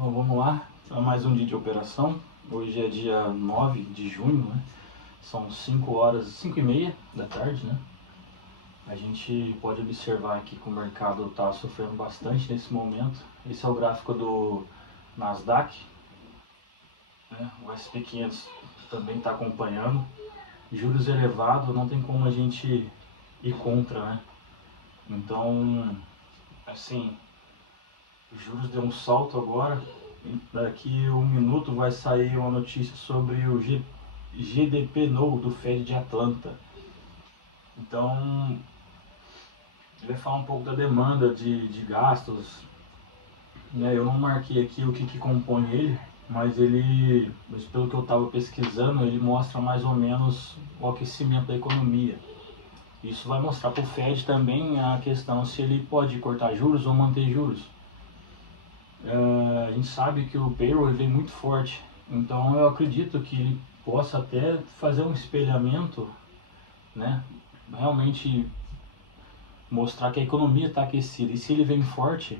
Bom, vamos lá para mais um dia de operação. Hoje é dia 9 de junho, né? São 5 horas, 5 e meia da tarde, né? A gente pode observar aqui que o mercado está sofrendo bastante nesse momento. Esse é o gráfico do Nasdaq, né? O SP500 também está acompanhando. Juros elevados, não tem como a gente ir contra, né? Então, assim, os juros deu um salto agora. Daqui um minuto vai sair uma notícia sobre o GDP novo do Fed de Atlanta. Então, ele vai falar um pouco da demanda de gastos. Né? Eu não marquei aqui o que compõe ele, mas pelo que eu estava pesquisando, ele mostra mais ou menos o aquecimento da economia. Isso vai mostrar para o Fed também a questão se ele pode cortar juros ou manter juros. A gente sabe que o payroll vem muito forte, então eu acredito que ele possa até fazer um espelhamento, né? Realmente mostrar que a economia está aquecida, e se ele vem forte,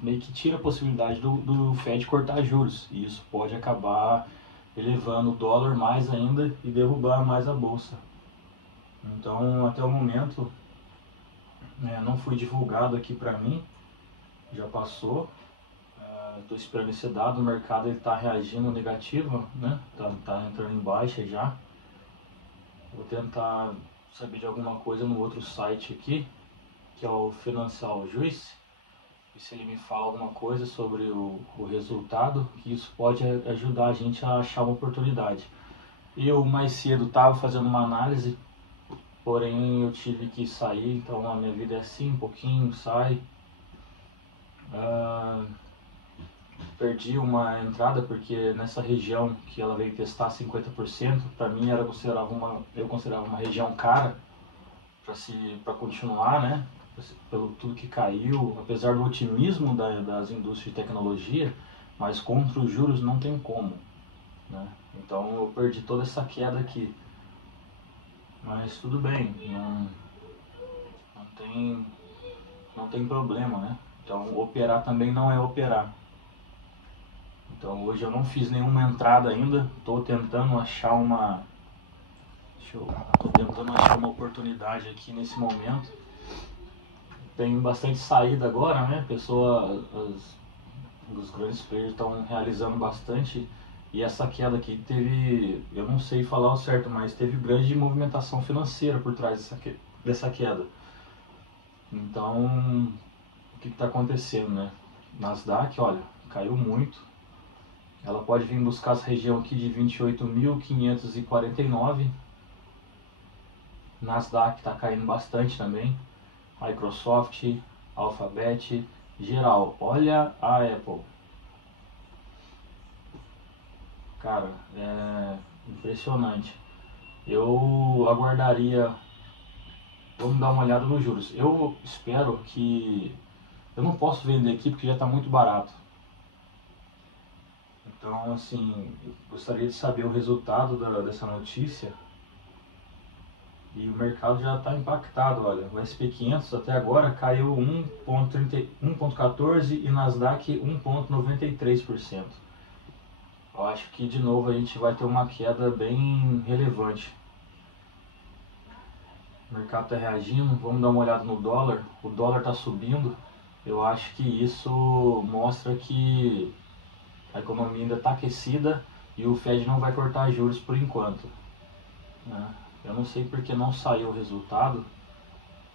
meio que tira a possibilidade do Fed cortar juros, e isso pode acabar elevando o dólar mais ainda e derrubar mais a bolsa. Então, até o momento, não foi divulgado aqui para mim, já passou. Estou esperando esse dado, o mercado está reagindo negativo, né? Tá entrando em baixa já. Vou tentar saber de alguma coisa no outro site aqui, que é o Financial Juice, e se ele me fala alguma coisa sobre o resultado, que isso pode ajudar a gente a achar uma oportunidade. Eu mais cedo estava fazendo uma análise, porém eu tive que sair, então a minha vida é assim, um pouquinho, sai. Perdi uma entrada porque nessa região que ela veio testar 50%, para mim eu considerava uma região cara para continuar, né? Pelo tudo que caiu, apesar do otimismo das indústrias de tecnologia, mas contra os juros não tem como, né? Então eu perdi toda essa queda aqui, mas tudo bem, não tem problema, né? Então operar também não é operar. Então hoje eu não fiz nenhuma entrada ainda, estou tentando achar uma oportunidade aqui nesse momento. Tem bastante saída agora, né? Os grandes players estão realizando bastante, e essa queda aqui teve, eu não sei falar ao certo, mas teve grande movimentação financeira por trás dessa queda. Então, o que está acontecendo, né? Nasdaq, olha, caiu muito. Ela pode vir buscar essa região aqui de 28.549. Nasdaq está caindo bastante também. Microsoft, Alphabet, geral. Olha a Apple. Cara, é impressionante. Eu aguardaria. Vamos dar uma olhada nos juros. Eu espero que. Eu não posso vender aqui porque já está muito barato. Então, assim, eu gostaria de saber o resultado dessa notícia. E o mercado já está impactado, olha, o SP500 até agora caiu 1,14% e Nasdaq 1,93%. Eu acho que de novo a gente vai ter uma queda bem relevante. O mercado está reagindo, vamos dar uma olhada no dólar. O dólar está subindo. Eu acho que isso mostra que a economia ainda está aquecida e o Fed não vai cortar juros por enquanto, né? Eu não sei porque não saiu o resultado,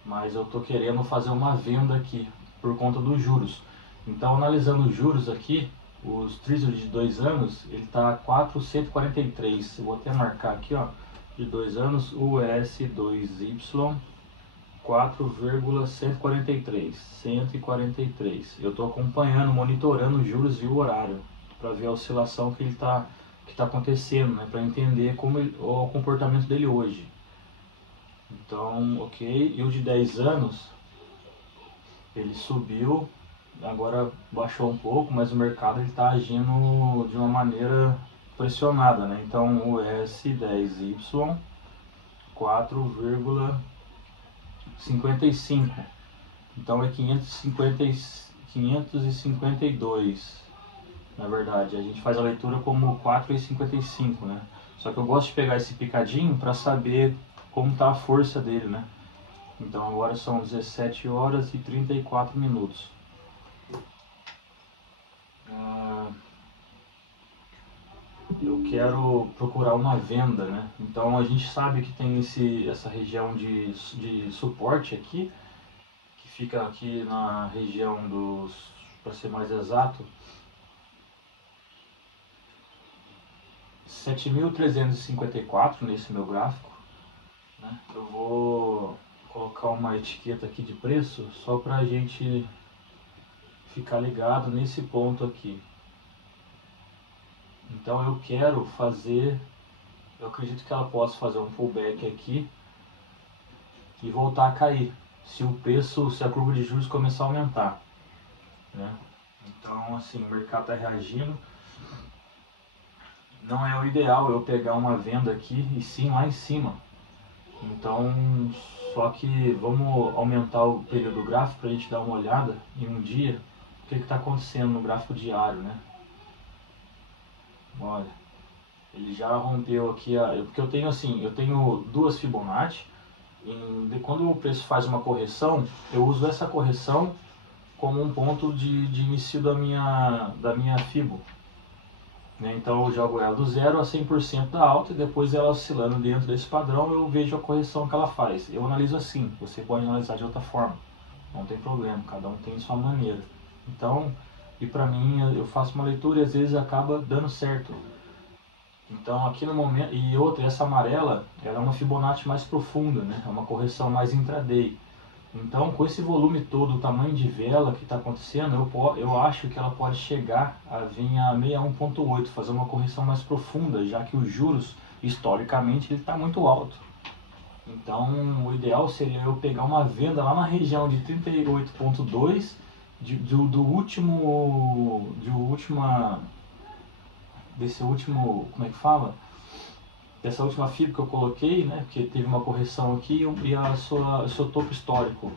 mas eu estou querendo fazer uma venda aqui por conta dos juros. Então, analisando os juros aqui, os Treasury de 2 anos, ele está 4,143. Eu vou até marcar aqui, ó, de 2 anos, US2Y 4,143, 143. Eu estou acompanhando, monitorando os juros e o horário para ver a oscilação que está acontecendo, né, para entender o comportamento dele hoje. Então, ok, e o de 10 anos, ele subiu, agora baixou um pouco, mas o mercado está agindo de uma maneira pressionada, né? Então, o S10Y 4,55. Então é 552. Na verdade, a gente faz a leitura como 4,55, né? Só que eu gosto de pegar esse picadinho para saber como tá a força dele, né? Então agora são 17 horas e 34 minutos. Eu quero procurar uma venda, né? Então a gente sabe que tem essa região de suporte aqui, que fica aqui na região dos, para ser mais exato, 7.354 nesse meu gráfico, né? Eu vou colocar uma etiqueta aqui de preço só para a gente ficar ligado nesse ponto aqui. Então eu quero fazer, eu acredito que ela possa fazer um pullback aqui e voltar a cair, se o preço, se a curva de juros começar a aumentar, né? Então assim, o mercado está reagindo. Não é o ideal eu pegar uma venda aqui e sim lá em cima. Então, só que vamos aumentar o período gráfico para a gente dar uma olhada em um dia o que está acontecendo no gráfico diário, né? Olha, ele já rompeu aqui, porque eu tenho assim, eu tenho duas Fibonacci. Quando o preço faz uma correção, eu uso essa correção como um ponto de início da minha Fibo. Né? Então eu jogo ela do 0 a 100% da alta e depois ela oscilando dentro desse padrão eu vejo a correção que ela faz. Eu analiso assim, você pode analisar de outra forma, não tem problema, cada um tem sua maneira. Então, e para mim eu faço uma leitura e às vezes acaba dando certo. Então aqui no momento, e outra, essa amarela, ela é uma Fibonacci mais profunda, né? É uma correção mais intraday. Então, com esse volume todo, o tamanho de vela que está acontecendo, eu acho que ela pode chegar a vir a 61,8, fazer uma correção mais profunda, já que os juros, historicamente, ele está muito alto. Então, o ideal seria eu pegar uma venda lá na região de 38,2 desse último, como é que fala? Dessa última fibra que eu coloquei, né, porque teve uma correção aqui e o seu topo histórico.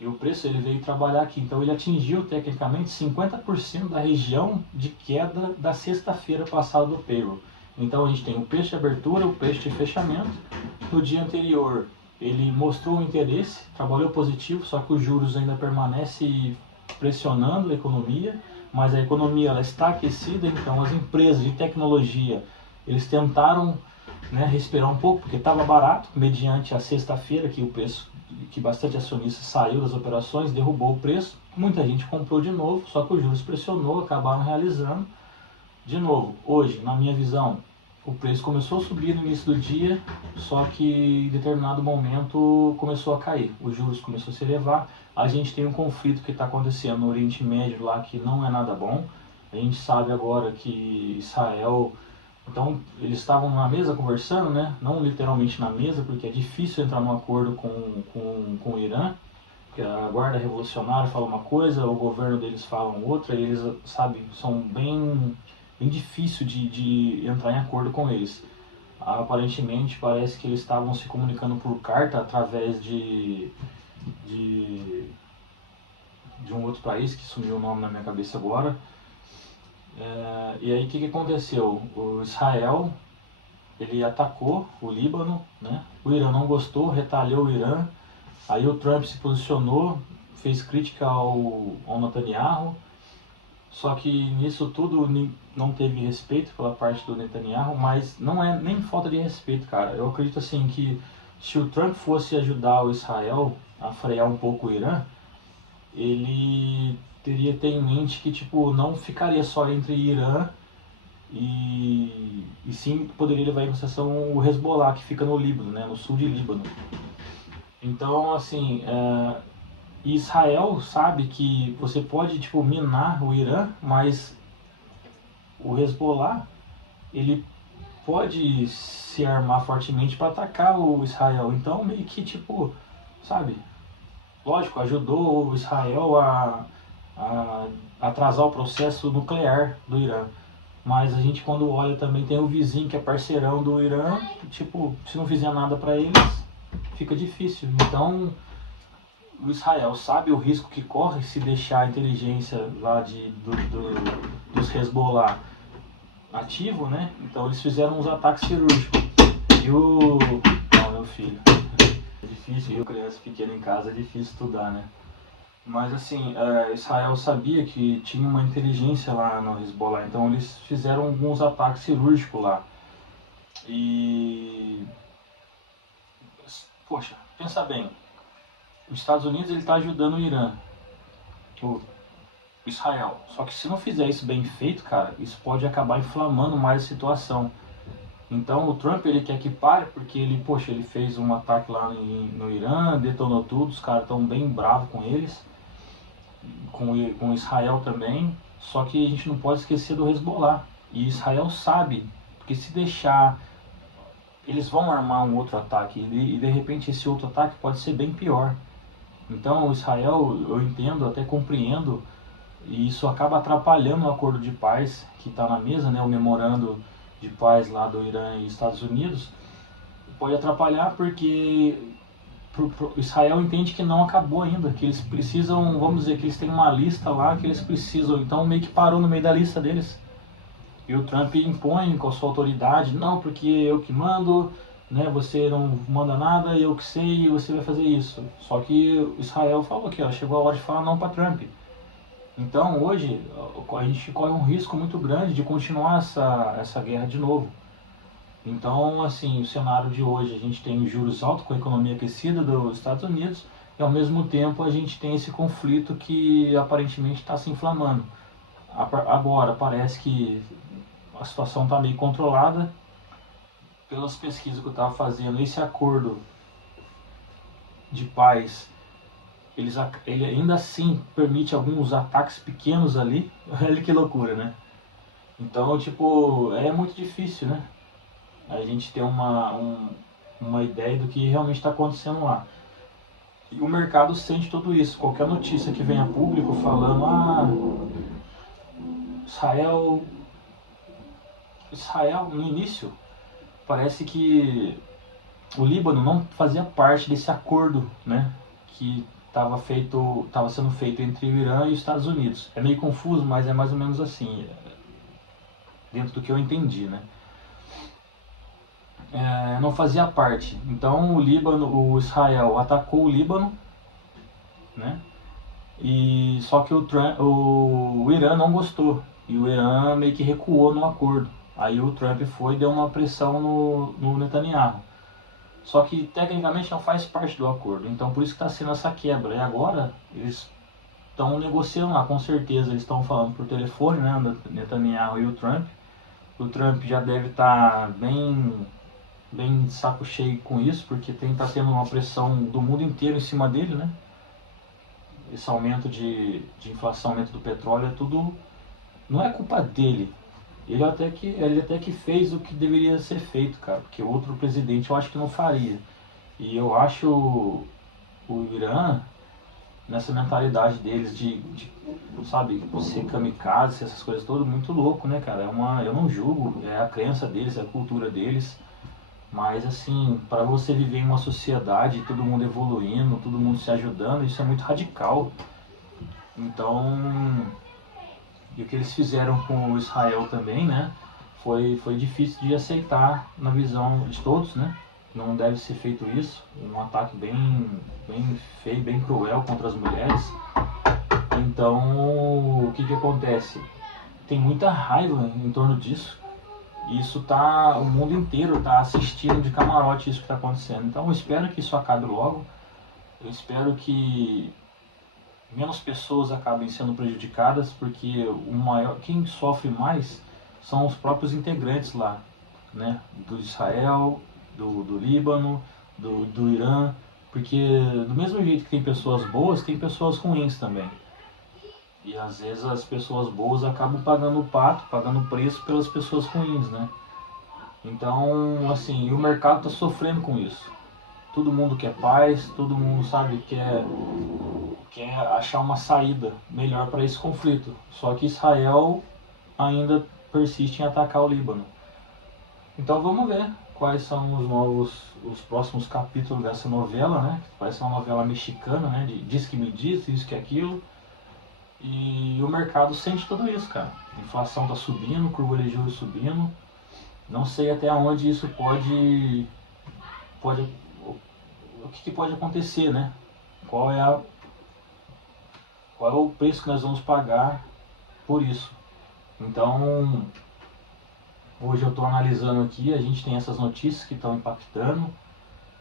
E o preço ele veio trabalhar aqui, então ele atingiu tecnicamente 50% da região de queda da sexta-feira passada do payroll. Então a gente tem o preço de abertura, o preço de fechamento. No dia anterior ele mostrou o interesse, trabalhou positivo, só que os juros ainda permanecem pressionando a economia, mas a economia ela está aquecida, então as empresas de tecnologia eles tentaram, né, respirar um pouco, porque estava barato, mediante a sexta-feira, que o preço, que bastante acionista saiu das operações, derrubou o preço, muita gente comprou de novo, só que os juros pressionou, acabaram realizando. De novo, hoje, na minha visão, o preço começou a subir no início do dia, só que em determinado momento começou a cair, os juros começaram a se elevar. A gente tem um conflito que está acontecendo no Oriente Médio lá, que não é nada bom. A gente sabe agora que Israel... Então, eles estavam na mesa conversando, né? Não literalmente na mesa, porque é difícil entrar num acordo com o Irã, porque a guarda revolucionária fala uma coisa, o governo deles fala outra, e eles, sabe, são bem difícil de entrar em acordo com eles. Aparentemente, parece que eles estavam se comunicando por carta através de um outro país, que sumiu o nome na minha cabeça agora. E aí o que aconteceu? O Israel ele atacou o Líbano, né? O Irã não gostou, retalhou o Irã. Aí o Trump se posicionou, fez crítica ao Netanyahu. Só que nisso tudo não teve respeito pela parte do Netanyahu, mas não é nem falta de respeito, cara. Eu acredito assim que se o Trump fosse ajudar o Israel a frear um pouco o Irã, ele teria ter em mente que tipo não ficaria só entre Irã e sim poderia levar em consideração o Hezbollah, que fica no Líbano, né, no sul de Líbano. Então assim, Israel sabe que você pode tipo minar o Irã, mas o Hezbollah ele pode se armar fortemente para atacar o Israel. Então meio que tipo, sabe, lógico, ajudou o Israel a atrasar o processo nuclear do Irã. Mas a gente quando olha também tem o vizinho que é parceirão do Irã, que, tipo, se não fizer nada para eles, fica difícil. Então, o Israel sabe o risco que corre se deixar a inteligência lá dos Hezbollah ativo, né? Então eles fizeram uns ataques cirúrgicos. E o... Não, meu filho. É difícil, eu criança pequena em casa, é difícil estudar, né? Mas assim, Israel sabia que tinha uma inteligência lá no Hezbollah, então eles fizeram alguns ataques cirúrgicos lá. E... Poxa, pensa bem. Os Estados Unidos ele está ajudando o Irã, o Israel. Só que se não fizer isso bem feito, cara, isso pode acabar inflamando mais a situação. Então o Trump ele quer que pare porque ele, poxa, ele fez um ataque lá no Irã, detonou tudo, os caras estão bem bravos com eles, com Israel também. Só que a gente não pode esquecer do Hezbollah. E Israel sabe, porque se deixar, eles vão armar um outro ataque e de repente esse outro ataque pode ser bem pior. Então Israel, eu entendo, até compreendo, e isso acaba atrapalhando o acordo de paz que está na mesa, né, o memorando de paz lá do Irã e Estados Unidos, pode atrapalhar porque Israel entende que não acabou ainda, que eles precisam, vamos dizer, que eles têm uma lista lá que eles precisam, então meio que parou no meio da lista deles. E o Trump impõe com a sua autoridade, não, porque eu que mando, né, você não manda nada, eu que sei, você vai fazer isso. Só que Israel falou que chegou a hora de falar não para Trump. Então hoje a gente corre um risco muito grande de continuar essa guerra de novo. Então assim, o cenário de hoje, a gente tem os juros altos com a economia aquecida dos Estados Unidos e ao mesmo tempo a gente tem esse conflito que aparentemente está se inflamando. Agora parece que a situação está meio controlada. Pelas pesquisas que eu estava fazendo, esse acordo de paz, ele ainda assim permite alguns ataques pequenos ali. Olha que loucura, né? Então, tipo, é muito difícil, né? A gente ter uma ideia do que realmente está acontecendo lá. E o mercado sente tudo isso. Qualquer notícia que venha a público falando, Israel no início, parece que o Líbano não fazia parte desse acordo, né, que estava sendo feito entre o Irã e os Estados Unidos. É meio confuso, mas é mais ou menos assim, dentro do que eu entendi, né. Não fazia parte. Então o Israel atacou o Líbano, né, e só que o Irã não gostou e o Irã meio que recuou no acordo. Aí o Trump foi e deu uma pressão no Netanyahu. Só que tecnicamente não faz parte do acordo, então por isso que está sendo essa quebra. E agora eles estão negociando lá, com certeza eles estão falando por telefone, né, o Netanyahu e o Trump. O Trump já deve estar bem de saco cheio com isso, porque está tendo uma pressão do mundo inteiro em cima dele, né? Esse aumento de inflação, aumento do petróleo, é tudo, não é culpa dele. Ele até que fez o que deveria ser feito, cara, porque outro presidente eu acho que não faria. E eu acho o Irã, nessa mentalidade deles sabe, ser kamikaze, essas coisas todas, muito louco, né, cara? Eu não julgo, é a crença deles, é a cultura deles, mas assim, para você viver em uma sociedade, todo mundo evoluindo, todo mundo se ajudando, isso é muito radical. Então, e o que eles fizeram com o Israel também, né, foi difícil de aceitar na visão de todos, né? Não deve ser feito isso, um ataque bem feio, bem cruel contra as mulheres. Então, o que acontece? Tem muita raiva em torno disso. E o mundo inteiro está assistindo de camarote isso que está acontecendo. Então eu espero que isso acabe logo. Eu espero que menos pessoas acabem sendo prejudicadas, porque quem sofre mais são os próprios integrantes lá, né? Do Israel, do Líbano, do Irã, porque do mesmo jeito que tem pessoas boas, tem pessoas ruins também. E às vezes as pessoas boas acabam pagando o pato, pagando o preço pelas pessoas ruins, né? Então, assim, o mercado está sofrendo com isso. Todo mundo quer paz, todo mundo, sabe, quer achar uma saída melhor para esse conflito. Só que Israel ainda persiste em atacar o Líbano. Então vamos ver. quais são os próximos capítulos dessa novela, né? Parece uma novela mexicana, né? De diz que me diz, isso que aquilo. E o mercado sente tudo isso, cara. A inflação tá subindo, curva de juros subindo. Não sei até onde isso pode o que pode acontecer, né? Qual é qual é o preço que nós vamos pagar por isso. Então, hoje eu estou analisando aqui, a gente tem essas notícias que estão impactando.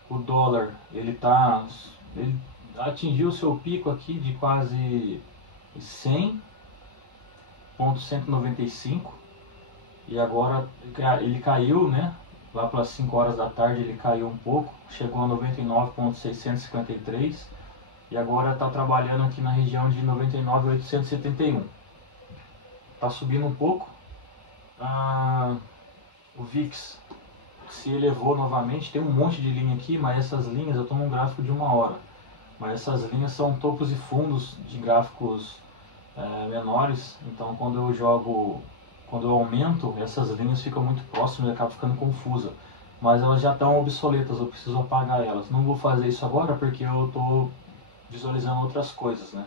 O dólar, ele atingiu o seu pico aqui de quase 100,195 e agora ele caiu, né? Lá pelas 5 horas da tarde ele caiu um pouco, chegou a 99,653 e agora está trabalhando aqui na região de 99,871. Está subindo um pouco. O VIX se elevou novamente, tem um monte de linha aqui, mas essas linhas eu estou num gráfico de 1 hora. Mas essas linhas são topos e fundos de gráficos menores, então quando eu aumento, essas linhas ficam muito próximas e acaba ficando confusa. Mas elas já estão obsoletas, eu preciso apagar elas. Não vou fazer isso agora porque eu estou visualizando outras coisas, né?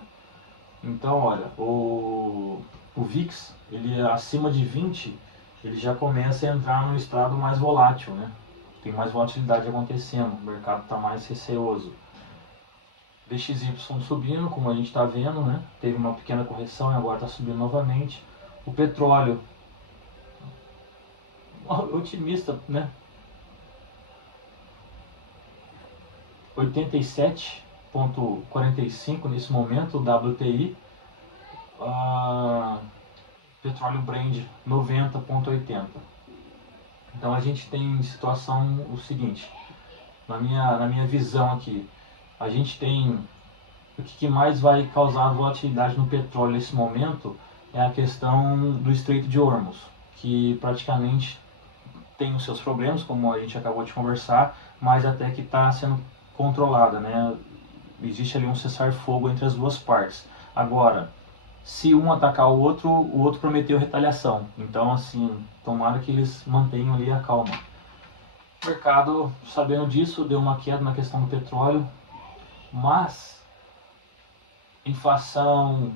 Então, olha, o VIX, ele acima de 20, ele já começa a entrar no estado mais volátil, né? Tem mais volatilidade acontecendo, o mercado está mais receoso. DXY subindo, como a gente está vendo, né? Teve uma pequena correção e agora está subindo novamente. O petróleo, otimista, né? 87,45 nesse momento, o WTI. Petróleo Brent 90,80. Então a gente tem situação o seguinte, na minha visão aqui, a gente tem o que mais vai causar volatilidade no petróleo nesse momento é a questão do Estreito de Hormuz, que praticamente tem os seus problemas, como a gente acabou de conversar, mas até que está sendo controlada, né? Existe ali um cessar-fogo entre as duas partes. Agora, se um atacar o outro prometeu retaliação. Então, assim, tomara que eles mantenham ali a calma. O mercado, sabendo disso, deu uma queda na questão do petróleo, mas inflação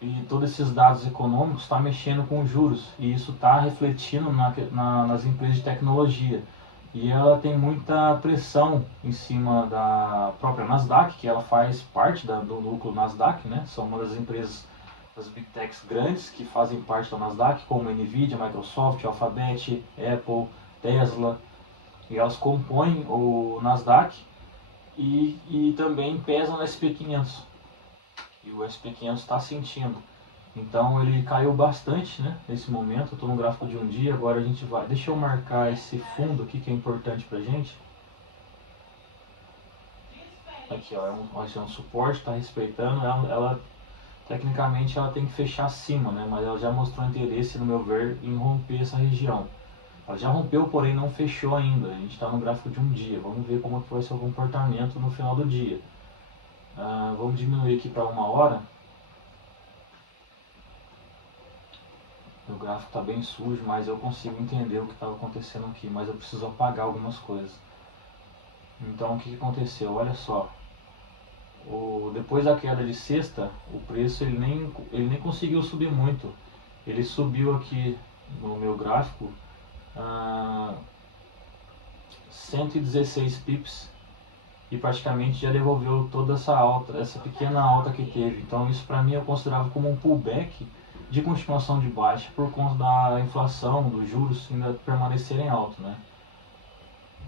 e todos esses dados econômicos estão mexendo com os juros e isso está refletindo nas empresas de tecnologia. E ela tem muita pressão em cima da própria Nasdaq, que ela faz parte do núcleo Nasdaq, né? São uma das empresas das Big Techs grandes que fazem parte da Nasdaq, como Nvidia, Microsoft, Alphabet, Apple, Tesla, e elas compõem o Nasdaq e também pesam no SP500. E o SP500 está sentindo. Então ele caiu bastante, né, nesse momento. Eu estou no gráfico de um dia, agora a gente vai... Deixa eu marcar esse fundo aqui que é importante pra gente. Aqui, ó, é um suporte, está respeitando. Ela tecnicamente ela tem que fechar acima, né, mas ela já mostrou interesse, no meu ver, em romper essa região. Ela já rompeu, porém não fechou ainda. A gente está no gráfico de um dia. Vamos ver como vai ser o comportamento no final do dia. Vamos diminuir aqui para 1 hora. O gráfico está bem sujo, mas eu consigo entender o que estava acontecendo aqui. Mas eu preciso apagar algumas coisas. Então o que aconteceu? Olha só. Depois da queda de sexta, o preço ele nem conseguiu subir muito. Ele subiu aqui no meu gráfico 116 pips e praticamente já devolveu toda essa alta, essa pequena alta que teve. Então isso para mim eu considerava como um pullback de continuação de baixa por conta da inflação, dos juros ainda permanecerem altos, né?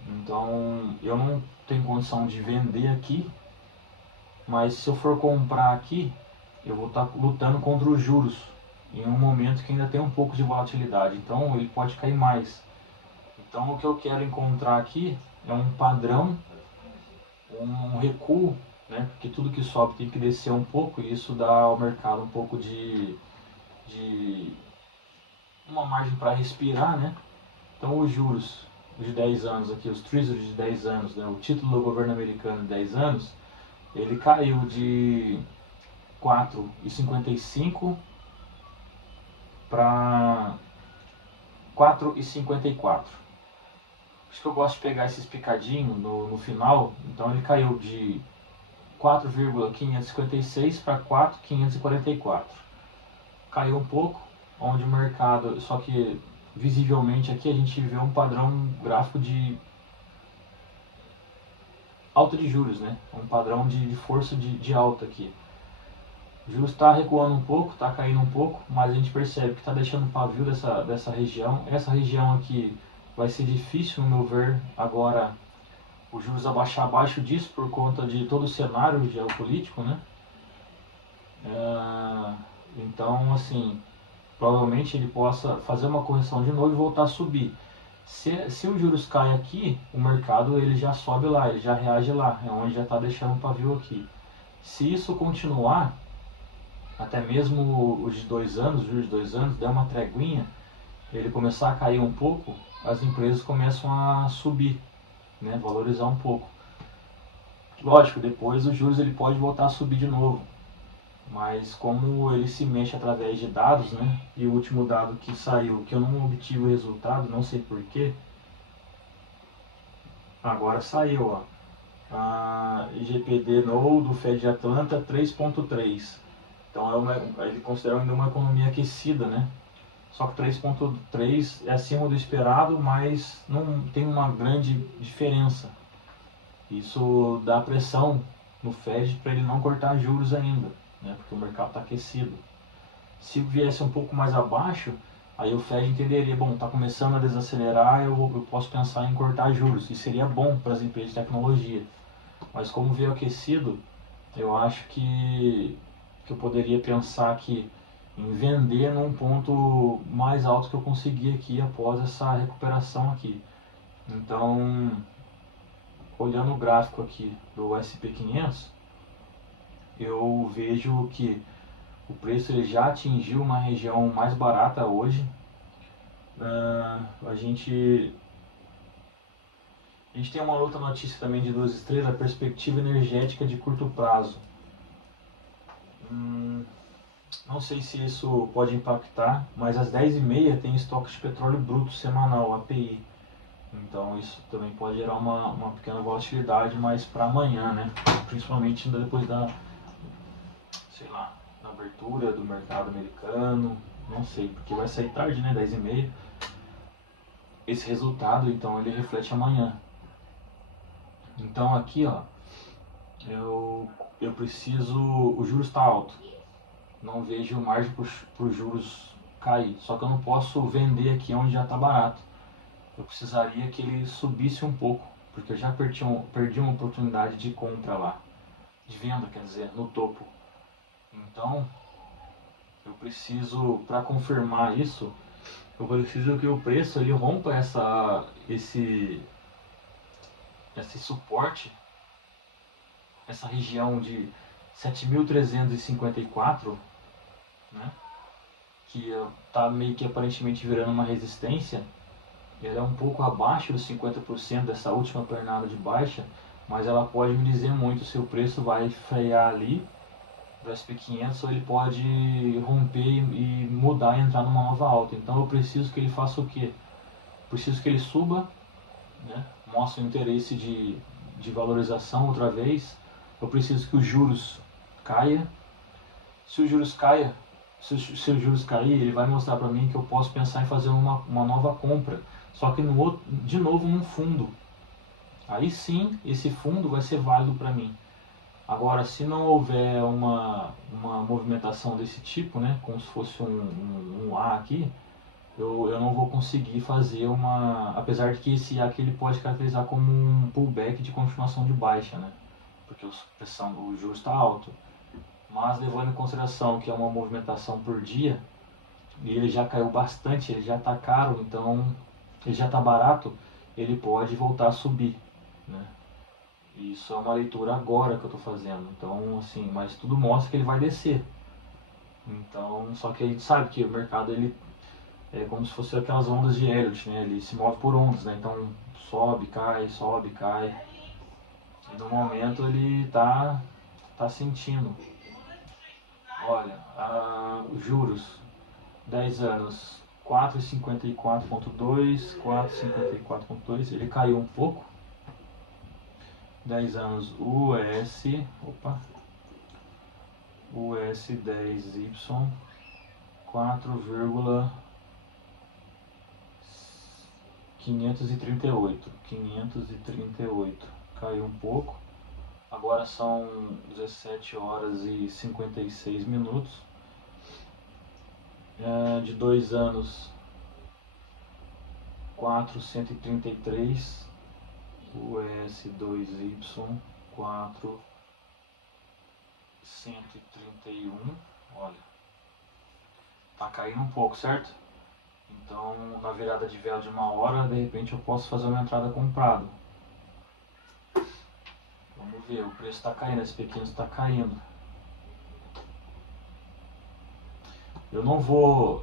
Então eu não tenho condição de vender aqui, mas se eu for comprar aqui, eu vou estar lutando contra os juros em um momento que ainda tem um pouco de volatilidade, então ele pode cair mais. Então o que eu quero encontrar aqui é um padrão, um recuo, né? Porque tudo que sobe tem que descer um pouco e isso dá ao mercado um pouco de uma margem para respirar, né? Então os juros de 10 anos aqui, os treasuries de 10 anos, né? O título do governo americano de 10 anos, ele caiu de 4,55 para 4,54. Por isso que eu gosto de pegar esses picadinhos no final. Então ele caiu de 4,556 para 4,544. Caiu um pouco, onde o mercado, só que visivelmente aqui a gente vê um padrão gráfico de alta de juros, né? Um padrão de força de alta aqui. O juros está recuando um pouco, está caindo um pouco, mas a gente percebe que está deixando pavio dessa região. Essa região aqui vai ser difícil, no meu ver, agora os juros abaixar abaixo disso por conta de todo o cenário geopolítico, né? Então, assim, provavelmente ele possa fazer uma correção de novo e voltar a subir. Se os juros caem aqui, o mercado ele já sobe lá, ele já reage lá, é onde já está deixando um pavio aqui. Se isso continuar, até mesmo os de 2 anos, os juros de 2 anos, der uma treguinha, ele começar a cair um pouco, as empresas começam a subir, né, valorizar um pouco. Lógico, depois os juros ele pode voltar a subir de novo, mas como ele se mexe através de dados, né, e o último dado que saiu, que eu não obtive o resultado, não sei porquê, agora saiu, ó, a GPD no do Fed de Atlanta 3,3. Então ele considera ainda uma economia aquecida, né? Só que 3,3 é acima do esperado, mas não tem uma grande diferença. Isso dá pressão no Fed para ele não cortar juros ainda, né? Porque o mercado está aquecido. Se viesse um pouco mais abaixo, aí o Fed entenderia, bom, está começando a desacelerar, eu posso pensar em cortar juros. E seria bom para as empresas de tecnologia. Mas como veio aquecido, eu acho que eu poderia pensar aqui em vender num ponto mais alto que eu consegui aqui após essa recuperação aqui. Então, olhando o gráfico aqui do SP500, eu vejo que o preço ele já atingiu uma região mais barata hoje. A gente tem uma outra notícia também de 2 estrelas, perspectiva energética de curto prazo. Não sei se isso pode impactar, mas às 10h30 tem estoque de petróleo bruto semanal, API. Então isso também pode gerar uma pequena volatilidade, mas para amanhã, né? Principalmente depois sei lá, da abertura do mercado americano, não sei, porque vai sair tarde, né? 10h30. Esse resultado, então, ele reflete amanhã. Então aqui, ó, eu preciso, o juros está alto. Não vejo margem para os juros cair. Só que eu não posso vender aqui onde já está barato. Eu precisaria que ele subisse um pouco, porque eu já perdi uma oportunidade de compra lá, de venda, quer dizer, no topo. Então, eu preciso, para confirmar isso, eu preciso que o preço ele rompa esse suporte, essa região de 7.354, né? Que está meio que aparentemente virando uma resistência. Ela é um pouco abaixo dos 50% dessa última pernada de baixa, mas ela pode me dizer muito se o preço vai frear ali do SP500 ou ele pode romper e mudar e entrar numa nova alta. Então eu preciso que ele faça o quê? Preciso que ele suba, né? Mostre o interesse de valorização outra vez. Eu preciso que os juros caia. Se os juros caia, se os juros cair, ele vai mostrar para mim que eu posso pensar em fazer uma nova compra, só que de novo num fundo. Aí sim, esse fundo vai ser válido para mim. Agora, se não houver uma movimentação desse tipo, né, como se fosse um A aqui, eu não vou conseguir fazer apesar de que esse A aqui ele pode caracterizar como um pullback de continuação de baixa, né, porque o juros está alto. Mas levando em consideração que é uma movimentação por dia, e ele já caiu bastante, ele já está caro, então ele já está barato, ele pode voltar a subir, né? Isso é uma leitura agora que eu estou fazendo, então assim, mas tudo mostra que ele vai descer. Então, só que a gente sabe que o mercado ele é como se fosse aquelas ondas de Elliott, né? Ele se move por ondas, né? Então sobe, cai. E no momento ele tá sentindo. Olha, os juros 10 anos 4,54.2, 4,54.2, ele caiu um pouco. 10 anos US, US10Y 4,538, caiu um pouco. Agora são 17 horas e 56 minutos. De 2 anos 433, US2Y 4,131. Olha, tá caindo um pouco, certo? Então, na virada de vela de 1 hora, de repente eu posso fazer uma entrada comprado. Vamos ver, o preço está caindo, esse pequeno está caindo.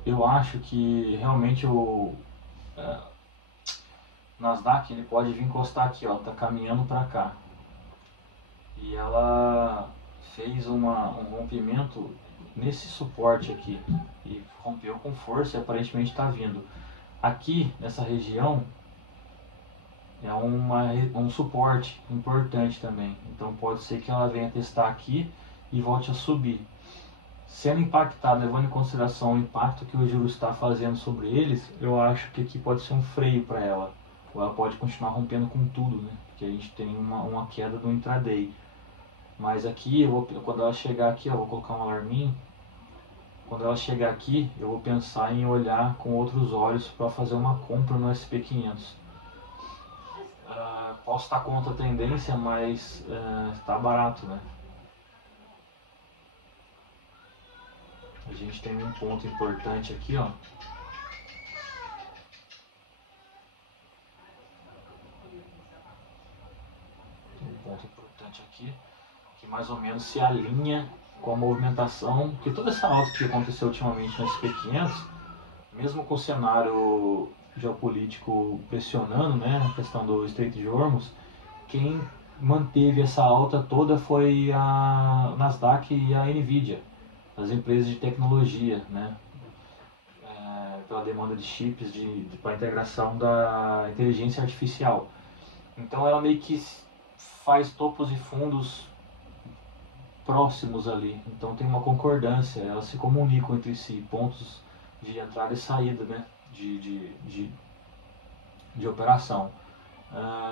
Eu acho que realmente o Nasdaq ele pode vir encostar aqui, ó, tá caminhando para cá. E ela fez um rompimento nesse suporte aqui e rompeu com força e aparentemente está vindo. Aqui nessa região é um suporte importante também, então pode ser que ela venha testar aqui e volte a subir. Sendo impactado, levando em consideração o impacto que o juros está fazendo sobre eles, eu acho que aqui pode ser um freio para ela, ou ela pode continuar rompendo com tudo, né? Porque a gente tem uma queda do intraday. Mas aqui, quando ela chegar aqui, eu vou colocar um alarminho. Quando ela chegar aqui, eu vou pensar em olhar com outros olhos para fazer uma compra no SP500. Posso estar contra a tendência, mas está barato, né? A gente tem um ponto importante aqui, ó. Tem um ponto importante aqui, que mais ou menos se alinha com a movimentação, que toda essa alta que aconteceu ultimamente no SP500, mesmo com o cenário geopolítico pressionando, né, a questão do Estreito de Hormuz, quem manteve essa alta toda foi a Nasdaq e a Nvidia, as empresas de tecnologia, né, pela demanda de chips para a integração da inteligência artificial. Então ela meio que faz topos e fundos próximos ali, então tem uma concordância, elas se comunicam entre si, pontos de entrada e saída, né, de operação.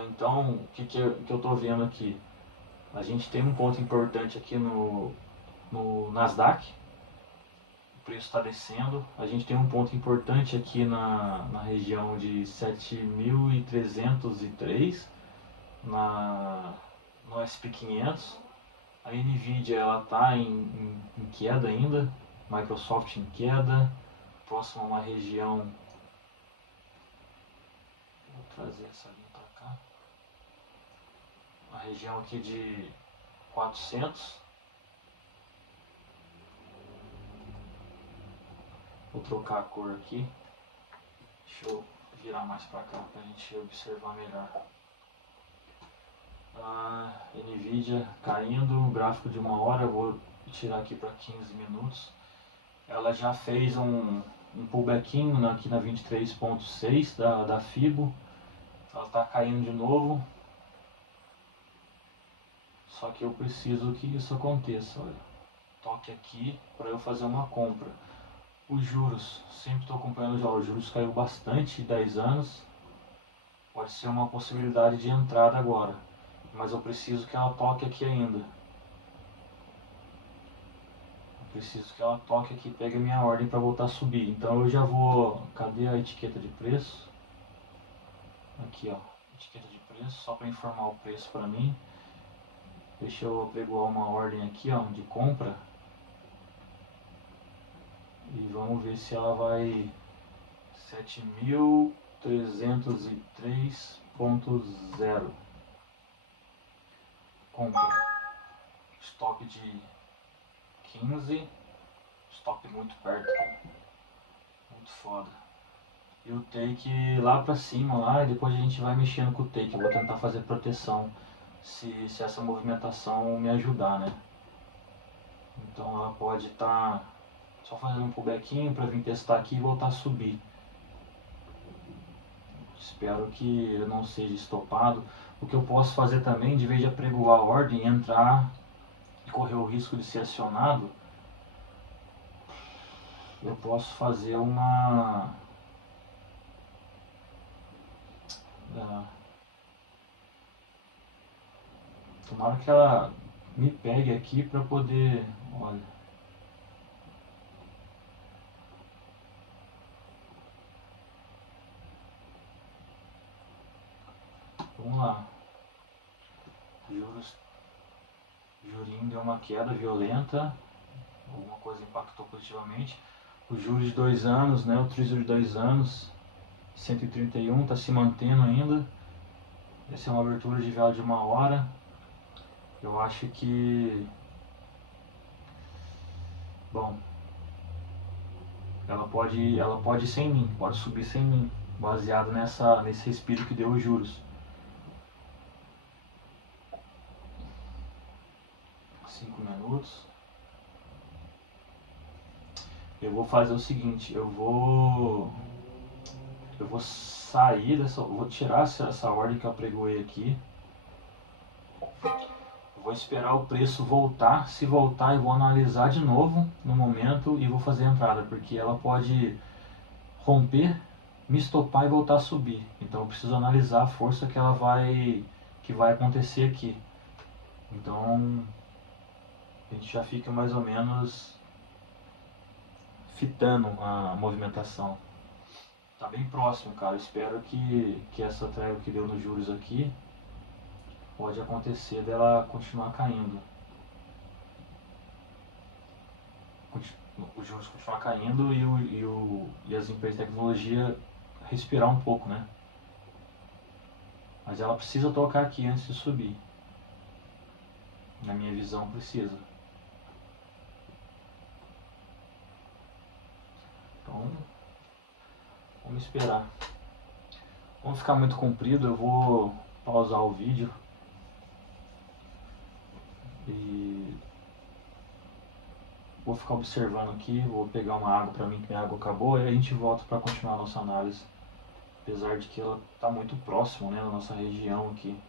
Então, o que eu estou vendo aqui? A gente tem um ponto importante aqui no Nasdaq, o preço está descendo. A gente tem um ponto importante aqui na região de 7.303 no SP500. A Nvidia ela está em queda ainda, Microsoft em queda, próximo a uma região, vou trazer essa linha para cá, uma região aqui de 400, vou trocar a cor aqui, deixa eu virar mais para cá para a gente observar melhor. Nvidia caindo, gráfico de 1 hora, eu vou tirar aqui para 15 minutos. Ela já fez um pullbackinho aqui na 23.6 da FIBO. Ela está caindo de novo. Só que eu preciso que isso aconteça. Olha, toque aqui para eu fazer uma compra. Os juros, sempre estou acompanhando já. Os juros caiu bastante, 10 anos. Pode ser uma possibilidade de entrada agora. Mas eu preciso que ela toque aqui ainda. Preciso que ela toque aqui, pegue a minha ordem para voltar a subir. Então eu já vou... Cadê a etiqueta de preço? Aqui, ó, etiqueta de preço, só para informar o preço para mim. Deixa eu apregoar uma ordem aqui, ó, de compra. E vamos ver se ela vai... 7.303.0. Compra. Stop de 15, stop muito perto, cara. Muito foda. E o take lá pra cima lá, e depois a gente vai mexendo com o take. Eu vou tentar fazer proteção se essa movimentação me ajudar, né? Então ela pode estar só fazendo um pullbackinho pra vir testar aqui e voltar a subir. Espero que ele não seja estopado. O que eu posso fazer também, de vez de apregoar a ordem, entrar e correr o risco de ser acionado, eu posso fazer uma... tomara que ela me pegue aqui para poder... Olha... Vamos lá. Jurinho deu uma queda violenta. Alguma coisa impactou positivamente. O juros de 2 anos, né? O Treasury de 2 anos, 131, está se mantendo ainda. Essa é uma abertura de vela de 1 hora. Eu acho que... Bom, ela pode ir sem mim, pode subir sem mim, baseado nesse respiro que deu os juros. 5 minutos. Eu vou fazer o seguinte, eu vou sair dessa, vou tirar essa ordem que eu apregoei aqui. Vou esperar o preço voltar. Se voltar, eu vou analisar de novo no momento e vou fazer a entrada, porque ela pode romper, me estopar e voltar a subir. Então eu preciso analisar a força que vai acontecer aqui. Então a gente já fica mais ou menos fitando a movimentação. Tá bem próximo, cara. Espero que essa trégua que deu nos juros aqui pode acontecer dela continuar caindo. Os juros continuar caindo e as empresas de tecnologia respirar um pouco, né? Mas ela precisa tocar aqui antes de subir. Na minha visão, precisa. Então, vamos esperar. Vamos ficar muito comprido, eu vou pausar o vídeo. E vou ficar observando aqui, vou pegar uma água pra mim, que minha água acabou, e a gente volta para continuar a nossa análise. Apesar de que ela está muito próximo, né, na nossa região aqui.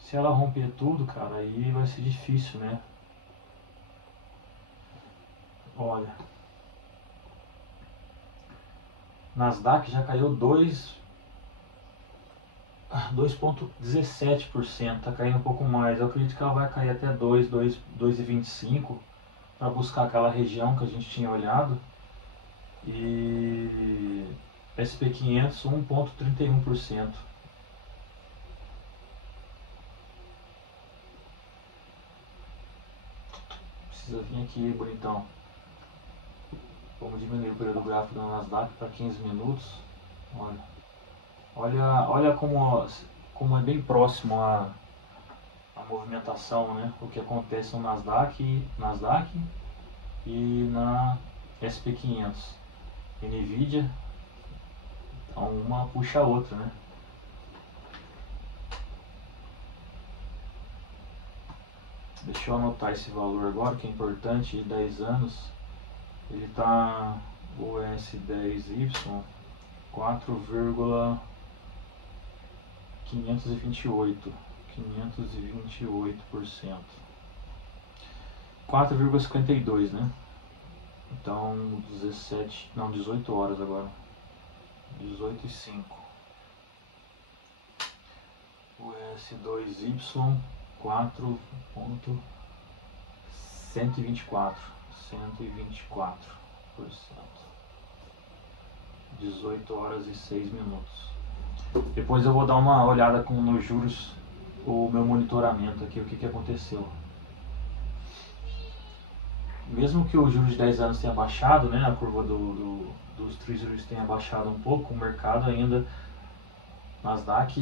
Se ela romper tudo, cara, aí vai ser difícil, né? Olha, Nasdaq já caiu 2,17%, tá caindo um pouco mais. Eu acredito que ela vai cair até 2,25 para buscar aquela região que a gente tinha olhado. E SP500 1,31%. Precisa vir aqui, bonitão. Vamos diminuir o período gráfico da Nasdaq para 15 minutos. Olha como é bem próximo a movimentação, né? O que acontece no Nasdaq e na SP500. Nvidia, então uma puxa a outra, né? Deixa eu anotar esse valor agora, que é importante, de 10 anos. Ele está, o S10Y, 4,528%. 4,52, né? Então 18 horas agora. 18h05. O S2Y 4,124%. 18 horas e 6 minutos. Depois eu vou dar uma olhada nos juros, o meu monitoramento aqui, o que aconteceu. Mesmo que o juros de 10 anos tenha baixado, né, a curva dos treasuries tenha baixado um pouco, o mercado ainda, Nasdaq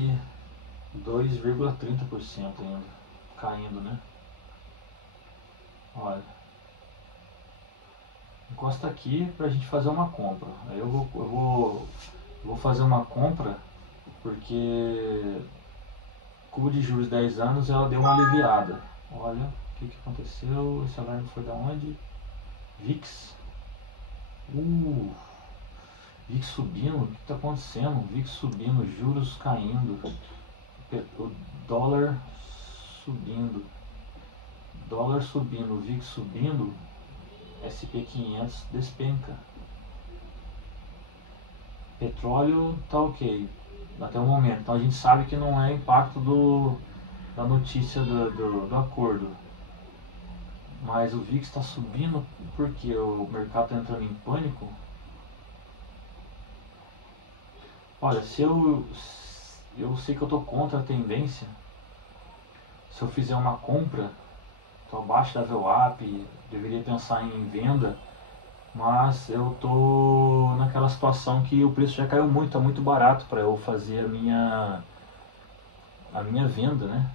2,30% ainda, caindo, né? Olha, encosta aqui pra gente fazer uma compra. Aí eu vou fazer uma compra porque curva de juros 10 anos ela deu uma aliviada. Olha o que aconteceu. Esse alarme foi da onde? VIX. VIX subindo, o que está acontecendo? VIX subindo, juros caindo, o dólar subindo, VIX subindo, SP500 despenca. Petróleo tá ok até o momento, então a gente sabe que não é impacto da notícia do acordo, mas o VIX está subindo porque o mercado está entrando em pânico. Olha, se eu sei que eu estou contra a tendência, se eu fizer uma compra, estou abaixo da VWAP, deveria pensar em venda, mas eu estou naquela situação que o preço já caiu muito, está muito barato para eu fazer a minha venda, né?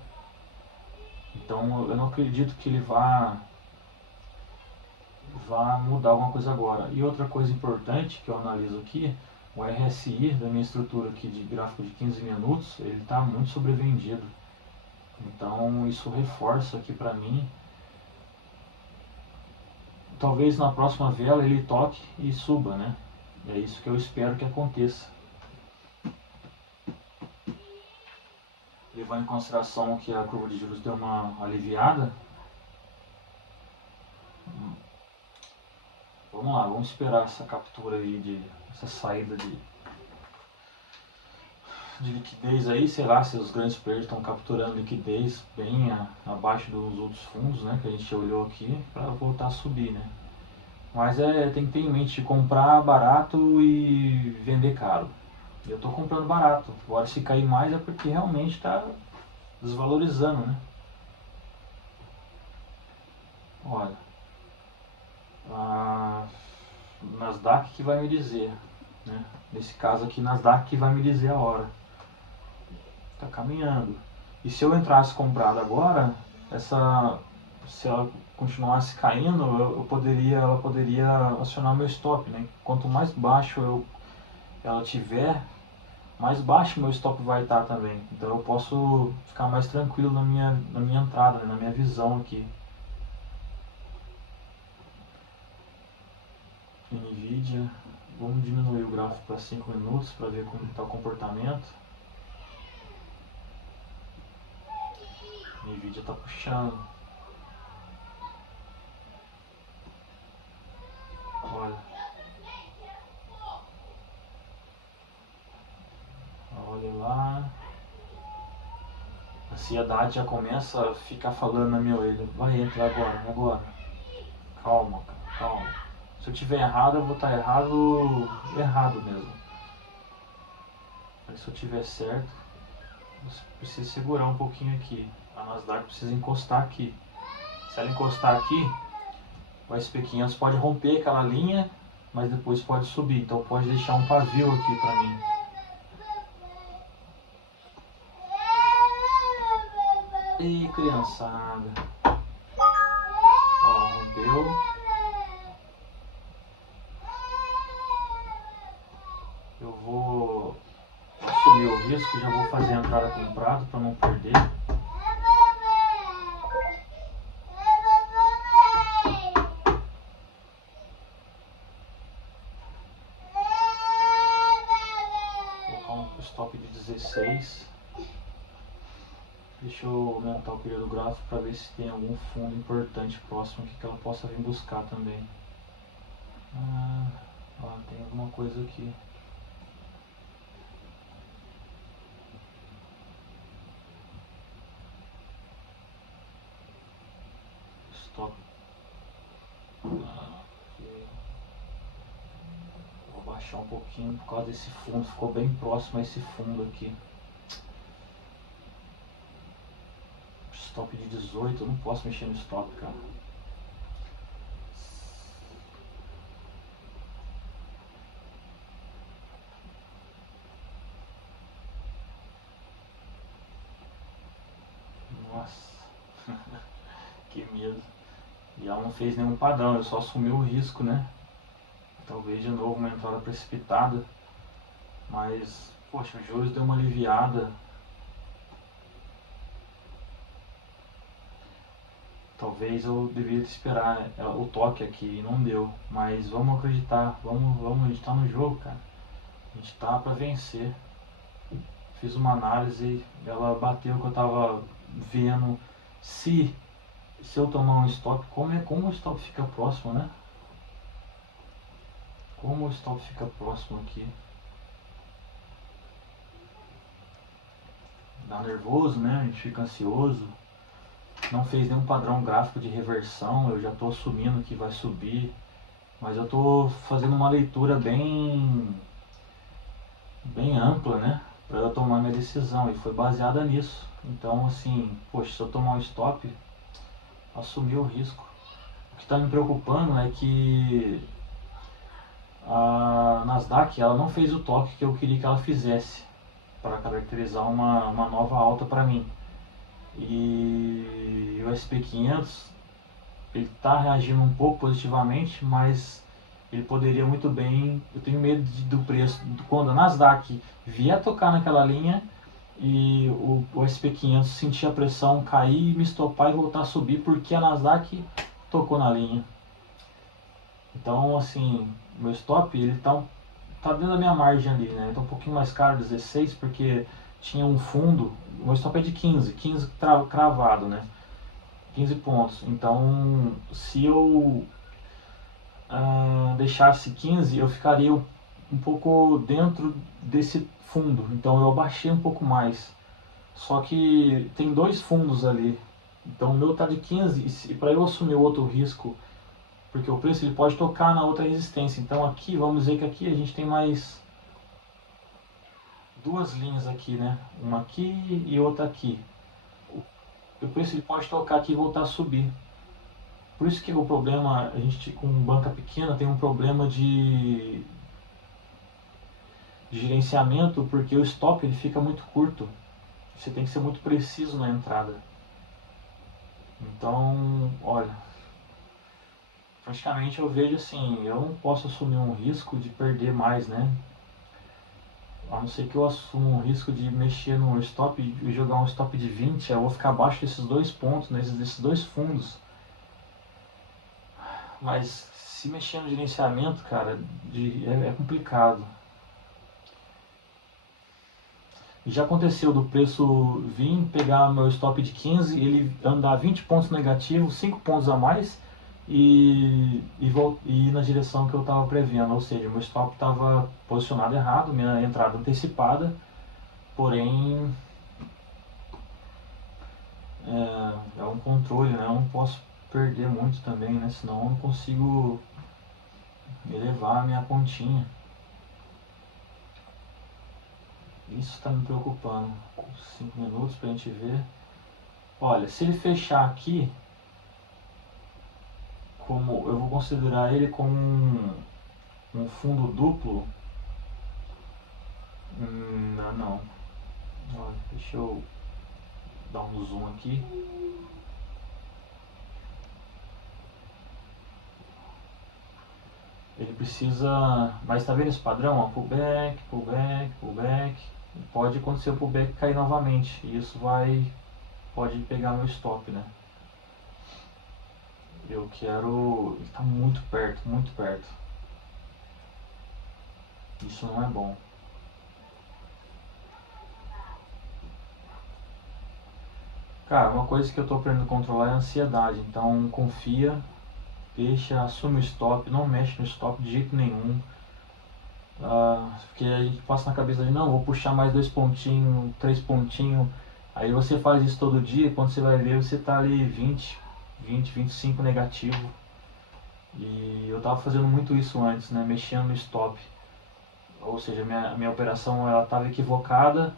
Então eu não acredito que ele vá mudar alguma coisa agora. E outra coisa importante que eu analiso aqui, o RSI da minha estrutura aqui de gráfico de 15 minutos, ele está muito sobrevendido. Então isso reforça aqui para mim. Talvez na próxima vela ele toque e suba, né? É isso que eu espero que aconteça. Levando em consideração que a curva de juros deu uma aliviada. Vamos lá, vamos esperar essa captura aí, essa saída de liquidez aí, sei lá se os grandes players estão capturando liquidez bem abaixo dos outros fundos, né, que a gente olhou aqui, para voltar a subir, né. Mas tem que ter em mente de comprar barato e vender caro. Eu estou comprando barato, agora se cair mais é porque realmente está desvalorizando, né. Olha, a Nasdaq que vai me dizer, né, nesse caso aqui Nasdaq que vai me dizer a hora. Tá caminhando. E se eu entrasse comprado agora, se ela continuasse caindo, ela poderia acionar meu stop, né? Quanto mais baixo ela tiver, mais baixo meu stop vai estar também. Então eu posso ficar mais tranquilo na minha entrada, né? Na minha visão aqui. Nvidia, vamos diminuir o gráfico para 5 minutos para ver como está o comportamento. Nvidia está puxando. Olha. Olha lá. A ansiedade já começa a ficar falando na minha orelha. Vai entrar agora. Calma, cara, calma. Se eu tiver errado, eu vou estar errado mesmo. Mas se eu tiver certo, você precisa segurar um pouquinho aqui. A Nasdaq precisa encostar aqui. Se ela encostar aqui, o SP500 pode romper aquela linha, mas depois pode subir. Então pode deixar um pavio aqui pra mim. Ih, criançada. Ó, rompeu. Eu vou assumir o risco, já vou fazer a entrada comprada para não perder. Vou colocar um stop de 16. Deixa eu aumentar o período gráfico para ver se tem algum fundo importante próximo aqui que ela possa vir buscar também. Ó, tem alguma coisa aqui. Stop. Vou baixar um pouquinho por causa desse fundo, ficou bem próximo a esse fundo aqui. Stop de 18, eu não posso mexer no stop, cara. Nossa, que medo. E ela não fez nenhum padrão, eu só assumi o risco, né? Talvez de novo uma entrada precipitada. Mas, poxa, os juros deu uma aliviada. Talvez eu deveria esperar o toque aqui e não deu. Mas vamos acreditar, vamos acreditar no jogo, cara. A gente tá para vencer. Fiz uma análise, ela bateu o que eu tava vendo. Se, se eu tomar um stop, como o stop fica próximo, né? Como o stop fica próximo aqui. Dá nervoso, né? A gente fica ansioso. Não fez nenhum padrão gráfico de reversão, eu já estou assumindo que vai subir. Mas eu estou fazendo uma leitura bem ampla, né? Para eu tomar minha decisão. E foi baseada nisso. Então, assim, poxa, se eu tomar um stop, assumir o risco. O que está me preocupando é que a Nasdaq ela não fez o toque que eu queria que ela fizesse para caracterizar uma nova alta para mim. E o SP500 ele está reagindo um pouco positivamente, mas ele poderia muito bem. Eu tenho medo do preço quando a Nasdaq vier tocar naquela linha e o SP500 sentir a pressão cair, me estopar e voltar a subir porque a Nasdaq tocou na linha. Então, assim, meu stop ele tá dentro da minha margem ali, né? Tá um pouquinho mais caro, 16, porque tinha um fundo. O meu stop é de 15 cravado, né? 15 pontos. Então, se eu deixasse 15, eu ficaria um pouco dentro desse fundo. Então, eu abaixei um pouco mais. Só que tem dois fundos ali. Então, o meu tá de 15 e para eu assumir o outro risco, porque o preço ele pode tocar na outra resistência. Então, aqui, vamos dizer que aqui a gente tem mais duas linhas aqui, né? Uma aqui e outra aqui. O preço ele pode tocar aqui e voltar a subir. Por isso que o problema, a gente com banca pequena tem um problema de gerenciamento, porque o stop ele fica muito curto. Você tem que ser muito preciso na entrada. Então, olha, praticamente eu vejo assim, eu não posso assumir um risco de perder mais, né? A não ser que eu assuma um risco de mexer no stop e jogar um stop de 20, eu vou ficar abaixo desses dois pontos, né, desses dois fundos. Mas se mexer no gerenciamento, cara, é complicado. E já aconteceu do preço vir, pegar meu stop de 15, ele andar 20 pontos negativos, 5 pontos a mais e ir na direção que eu estava prevendo. Ou seja, meu stop estava posicionado errado, minha entrada antecipada, porém é um controle, né? Eu não posso perder muito também, né? Senão eu não consigo elevar a minha continha. Isso está me preocupando. 5 minutos para a gente ver. Olha, se ele fechar aqui, como eu vou considerar ele como um fundo duplo. Não. Olha, deixa eu dar um zoom aqui. Ele precisa. Mas tá vendo esse padrão? Ó, pullback, pullback, pullback. Pode acontecer o pullback cair novamente. E isso pode pegar meu stop, né? Eu quero. Ele tá muito perto, muito perto. Isso não é bom. Cara, uma coisa que eu tô aprendendo a controlar é a ansiedade. Então confia, deixa, assume o stop, não mexe no stop de jeito nenhum. Porque a gente passa na cabeça de não, vou puxar mais 2 pontinhos, 3 pontinhos. Aí você faz isso todo dia, quando você vai ver você tá ali 25 negativo. E eu tava fazendo muito isso antes, né? Mexendo no stop. Ou seja, minha operação ela tava equivocada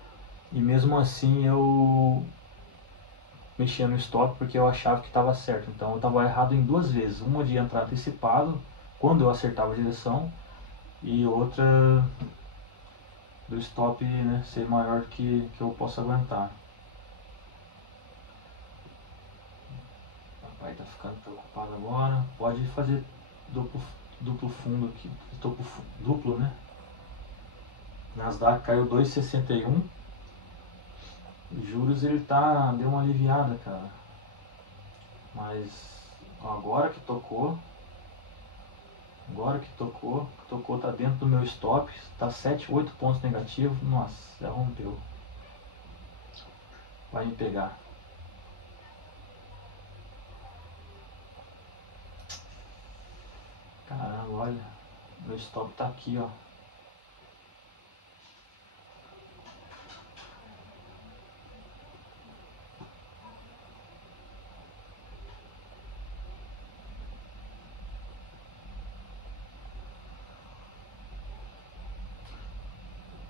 e mesmo assim eu mexia no stop porque eu achava que estava certo. Então eu estava errado em duas vezes. Uma de entrar antecipado, quando eu acertava a direção, e outra do stop, né, ser maior que eu possa aguentar. O pai tá ficando preocupado agora. Pode fazer duplo fundo aqui. Duplo, né? Nasdaq caiu 2,61. Juros ele deu uma aliviada, cara. Mas agora que tocou, Agora que tocou tá dentro do meu stop, tá 7, 8 pontos negativos, nossa, já rompeu. Vai me pegar. Caramba, olha, meu stop tá aqui, ó.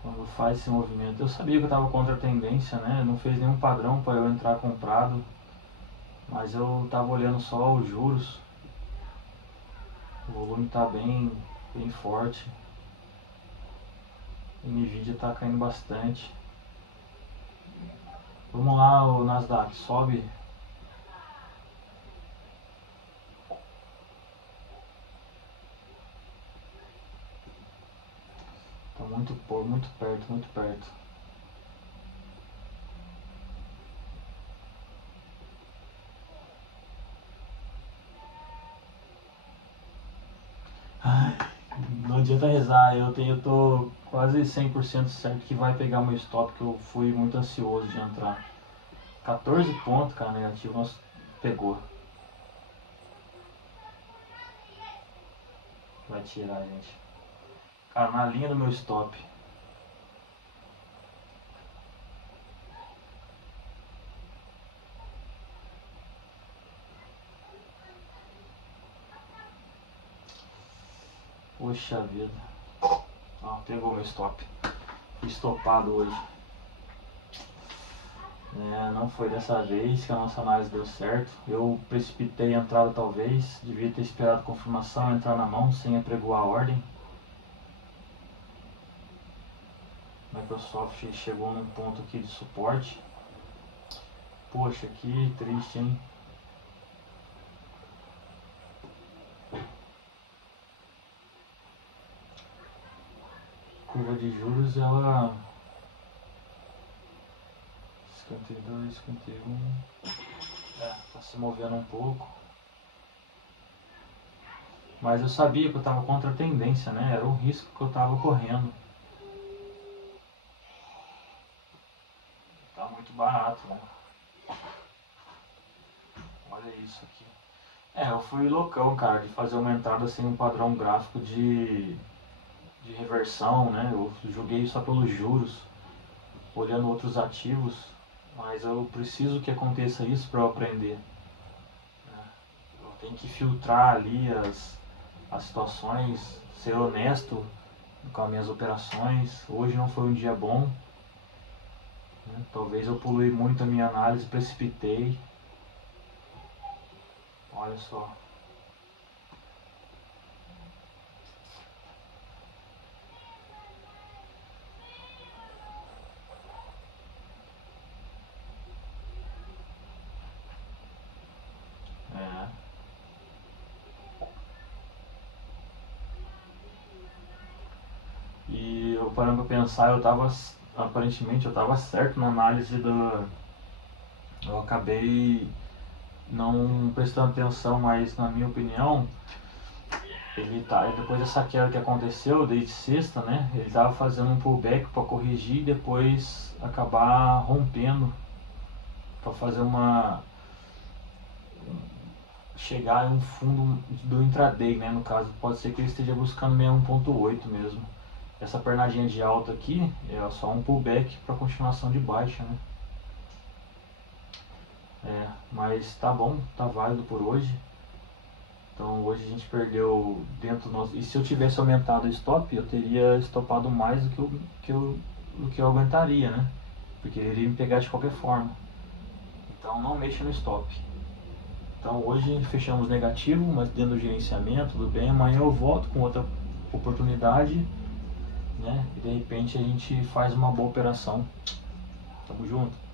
Quando faz esse movimento, eu sabia que eu estava contra a tendência, né? Não fez nenhum padrão para eu entrar comprado, mas eu estava olhando só os juros. O volume está bem forte. A Nvidia está caindo bastante. Vamos lá, o Nasdaq, sobe. Tá muito perto, muito perto. Ai, não adianta rezar, eu tô quase 100% certo que vai pegar meu stop, que eu fui muito ansioso de entrar. 14 pontos, cara, negativo, nossa, pegou. Vai tirar, gente. Cara, na linha do meu stop. Poxa vida. Ó, pegou meu stop. Fui estopado hoje. Não foi dessa vez que a nossa análise deu certo. Eu precipitei a entrada talvez. Devia ter esperado a confirmação, entrar na mão sem apregoar a ordem. Microsoft chegou num ponto aqui de suporte. Poxa, que triste, hein? Curva de juros, ela... 52, 51... tá se movendo um pouco. Mas eu sabia que eu estava contra a tendência, né? Era o risco que eu estava correndo. Tá muito barato, né? Olha isso aqui. Eu fui loucão, cara, de fazer uma entrada sem um padrão gráfico de reversão, né? Eu joguei só pelos juros, olhando outros ativos, mas eu preciso que aconteça isso para eu aprender. Eu tenho que filtrar ali as situações, ser honesto com as minhas operações. Hoje não foi um dia bom, né? Talvez eu pulei muito a minha análise, precipitei. Olha só. E eu parando pra pensar, aparentemente eu tava certo na análise eu acabei não prestando atenção, mas na minha opinião, depois dessa queda que aconteceu, desde sexta, né, ele tava fazendo um pullback para corrigir e depois acabar rompendo para fazer chegar em um fundo do intraday, né, no caso, pode ser que ele esteja buscando 61.8 mesmo. Essa pernadinha de alta aqui é só um pullback para continuação de baixa, né? Mas tá bom, tá válido por hoje. Então hoje a gente perdeu dentro do nosso... E se eu tivesse aumentado o stop, eu teria estopado mais do que eu aguentaria, né? Porque ele iria me pegar de qualquer forma. Então não mexa no stop. Então hoje fechamos negativo, mas dentro do gerenciamento, tudo bem. Amanhã eu volto com outra oportunidade, né? E de repente a gente faz uma boa operação. Tamo junto.